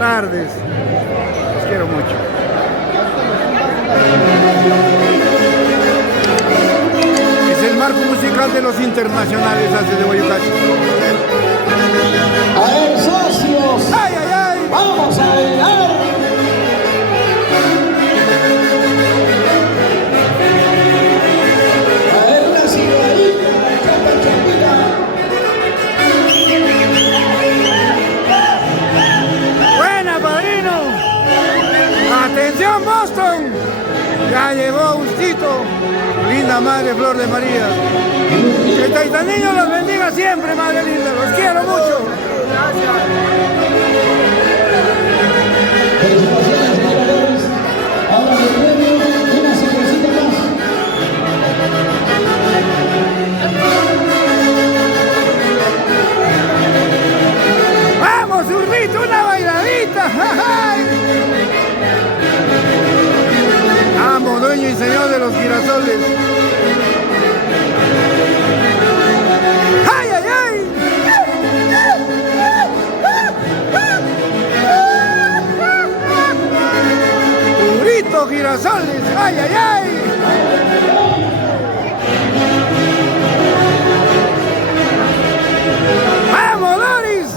tardes. Los quiero mucho. Es el marco musical de los internacionales antes de Boyucachi. A ver, socios. ¡Ay, ay, ay! Vamos a bailar. A ver, una cigarrita, chapa, chapita. ¡Buena, padrino! ¡Atención, Boston! Ya llegó Agustito, linda madre Flor de María. Que el Taitanillo los bendiga siempre, madre linda. Los quiero mucho. Felicitaciones, señora Loris. Ahora le premio una cervecita más. ¡Vamos, Urbito! ¡Una bailadita! ¡Amo, dueño y señor de los girasoles! ¡Ay, ay, ay! ¡Urito, girasoles! ¡Ay, ay, ay! ¡Vamos, Doris!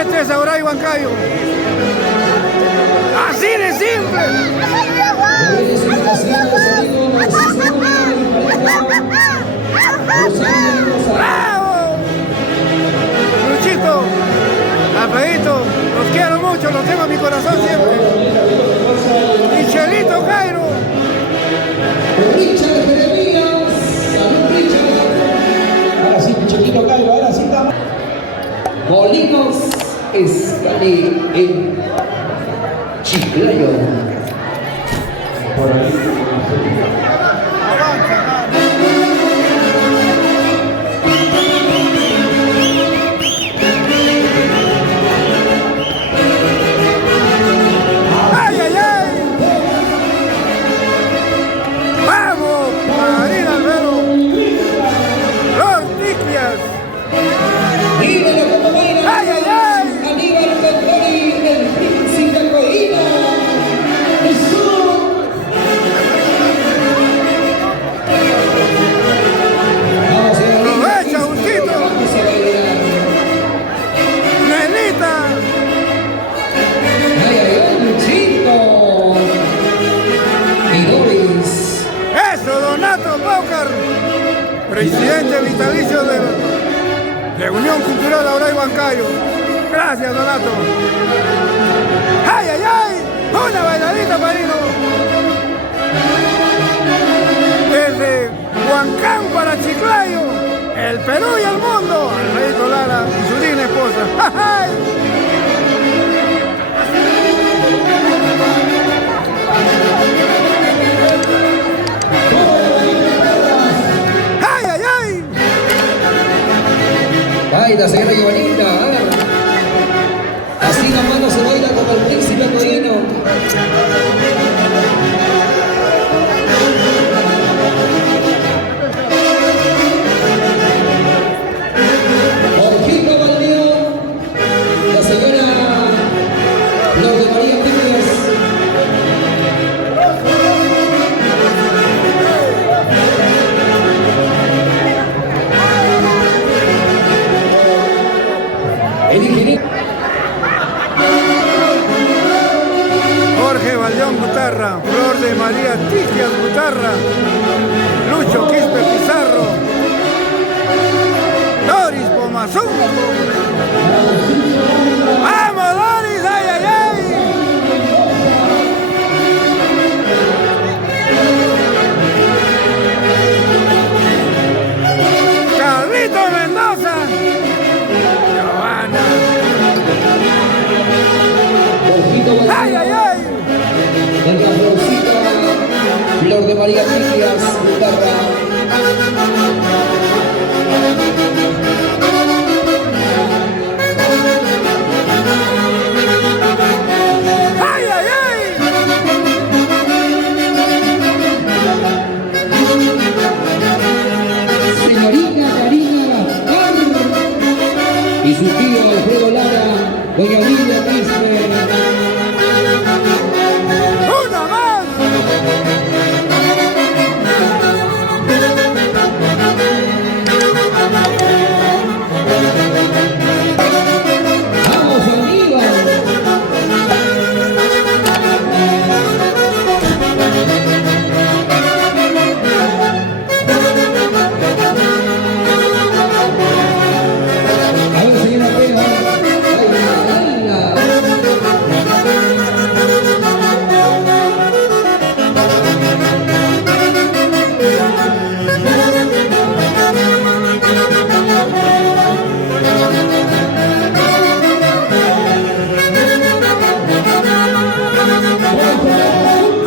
Este es Auray Huancayo. ¡Así de simple! ¡Bravo! Luchito, Rafaelito, los quiero mucho, los tengo en mi corazón siempre. Michelito Cairo. Richard Jeremías. Salud, Richard. Ahora sí, Michelito Cairo, ahora sí estamos. Molinos Escalé en Chiclayo. Por ahí. ¡Ay, ay, ay! ¡Vamos, Marina Alvero! ¡Los Ticlias! Míralo como baila. ¡Ay, ay, ay! Aníbal Contori, el príncipe Coina. Jesús. Vamos a ver. ¡Aprovecha, Agustito! Vamos a bailar. ¡Nelita! Ay, ay, ay, Luchito. Y Doris. ¡Eso, Donato Bócar! Presidente vitalicio de la Unión Cultural Auray Huancayo. Gracias, Donato. ¡Ay, ay, ay! ¡Una bailadita, padrino! Desde Huancán para Chiclayo, el Perú y el mundo, Alfredito Lara y su digna esposa. ¡Ay! ¡Ay, ay, ay! Baila, señora Giovanita. A ver. Así nomás no se baila como el príncipe coino. Jorgito Valdión. La señora Flor de María Tigres. El ingeniero. Jorge Valdeón Gutarra, Flor de María Tigias Gutarra, Lucho Quispe Pizarro, Doris Pomazón. ¡Vamos, Doris! ¡Ay, ay, ay! Carlito Mendoza, Giovanna. Jorgito Valdión. ¡Ay, ay, ay! En la florcita, Flor de María Tigres. Doña Lidia Quispe. ¡Una más! Vamos arriba. A ver, señora Pega. Baila,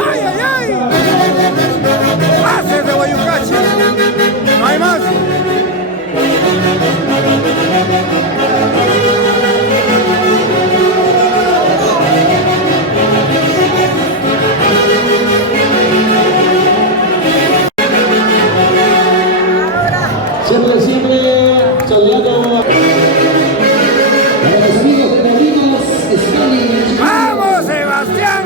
¡Ay, ay, ay! ¡Haces de Guayucachi! ¡No hay más! Siempre, soldado. para los amigos de Molinos, Scali. ¡Vamos, Sebastián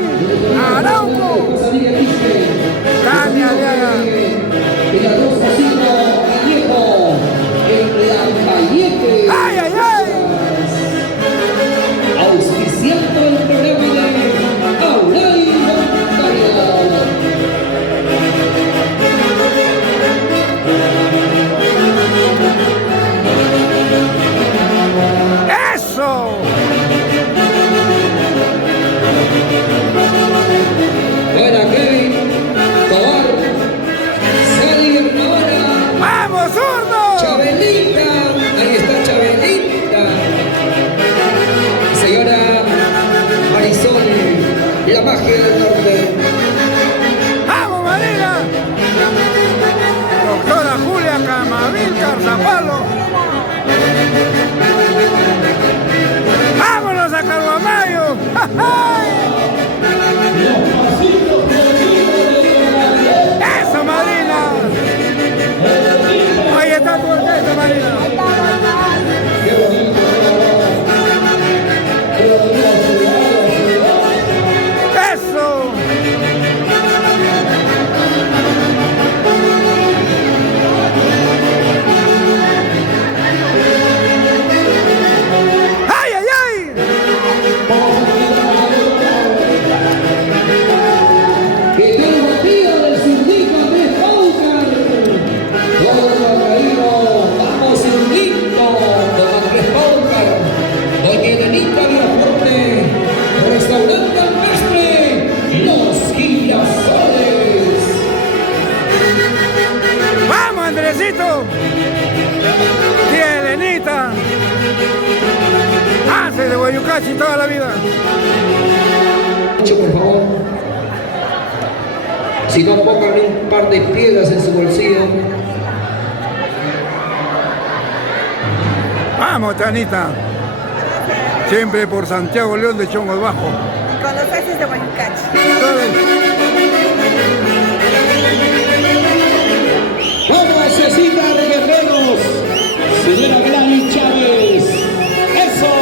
Arauco! Rosa Lidia Quispe. ¡Caña, Aliaga! De la Cruz Casino, Vallejo, en Lambayeque. ¡Ay, ay, ay! Auspiciando el programa de Aurelio Bancaria. ¡Eso! Buena Kevin, Tobar, Sally Navarra, ¡Vamos, zurdo! Chabelita, ahí está Chabelita. Señora Marisol, la magia del norte. ¡Vamos, Marina! Doctora Julia Camamilcar Zapalo. ¡Vámonos a Caguamayo! ¡Eso, Marina! Ahí está tu orquesta, Marina. ¡Eso! ¡Ay, ay, ay! Que tengo tía del zurdito de Paucar. Todo lo ha caído, vamos zurdito, don Andrés Paucar. Doña Elenita Villafuerte, restaurante Alpestre, Los Girasoles. ¡Vamos, Andresito! ¡Tía Elenita! ¡Hace de Guayucachi toda la vida! Mucho, por favor. Si no, pongan un par de piedras en su bolsillo. ¡Vamos, Tanita! Siempre por Santiago León de Chongos Bajo. Con los peces de Guayucachi. Vamos, Cecita de Guerreros. Señora Gladys Chávez. Eso.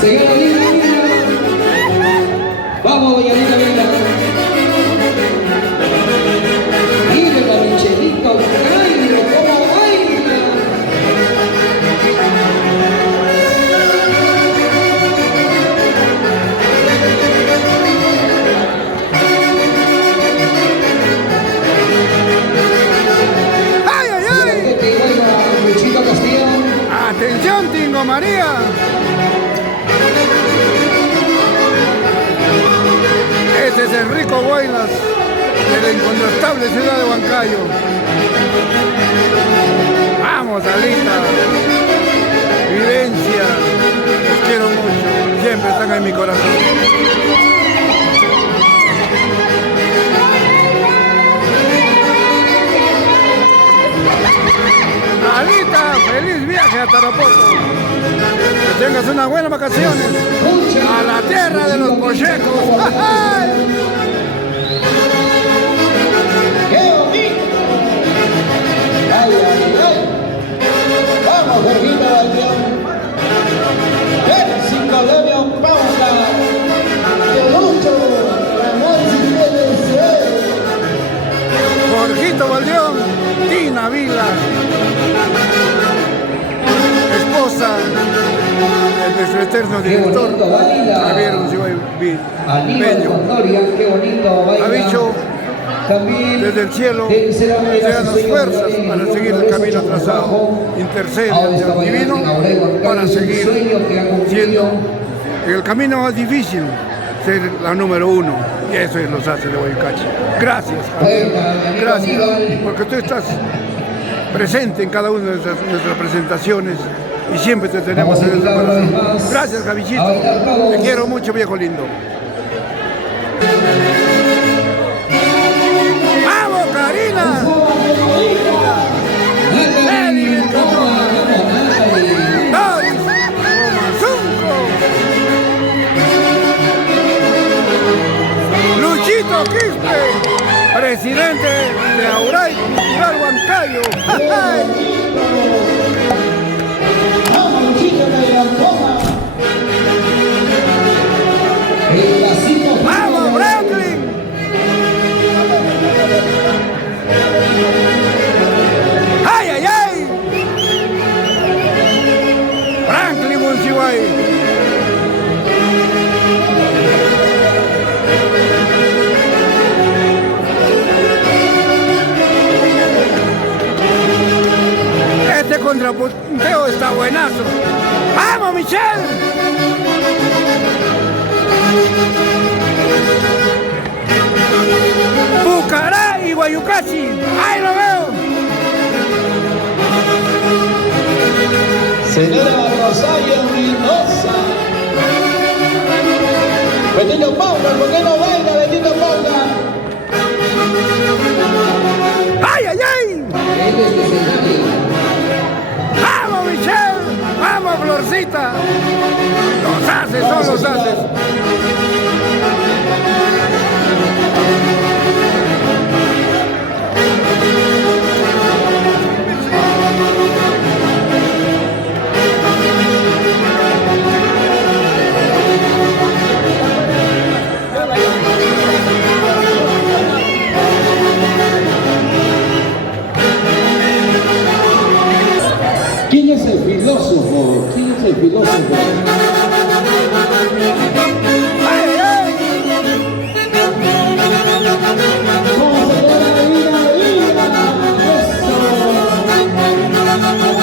Señora Lina Vila. Vamos, doña Lina Vila. Mire la Michelito, Cairo, cómo baila. ¡Ay, ay, ay! Que baila Luchito Castillo. ¡Atención, Tingo María! Este es Enrico Guaylas, de la incontrastable ciudad de Huancayo. ¡Vamos, Alita! Vivencia, los quiero mucho, siempre están en mi corazón. Alita, feliz viaje a Tarapoto. Que tengas unas buenas vacaciones a la tierra de los pochecos. ¡Qué bonito! Ana Vila, esposa de nuestro eterno Qué director, bonito baila. Javier Uncibay Aníbal Bello. Fandoria, qué bonito baila. Ha dicho También desde el cielo, sinceramente, sean las su sueño fuerzas también, para el seguir hombre el camino de trazado. trabajo. Intercede Ahora ante está el bailando divino en Aurelio para Alcalde, seguir un sueño que ha cumplido. siendo el camino más difícil, ser la número uno. Y eso los hace de Guayucachi. Gracias, Javier. Bueno, mi amigo Gracias, Aníbal. porque tú estás presente en cada una de nuestras presentaciones y siempre te tenemos Vamos a en nuestro invitar una vez corazón. más Gracias, a Javichito. bailar todos. Te quiero mucho, viejo lindo. ¡Vamos, Karina! Natalie, vamos, Natalie. ¡Doris! ¡Omazunco! Luchito Quispe, presidente de Auray Cultural Huancayo. Vamos, chicos de la toma. El vasito. ¡Vamos, Franklin! ¡Ay, ay, ay! Franklin Monsivay. Este contrapunteo está buenazo. ¡Vamos, Michelle! Pucará y Guayucachi. ¡Ahí lo veo! Señora Rosario Mendoza. Betito Paula, ¿por qué no baila Betito Paula? ¡Ay, ay, ay! Él es de escenario. ¡Vamos, Michelle! ¡Vamos, Florcita! ¡Los haces, son los haces! ¿Quién es el filósofo? ¿Quién es el filósofo? ¡Ay, ay! ¡Vamos a ver la vida! ¡Eso!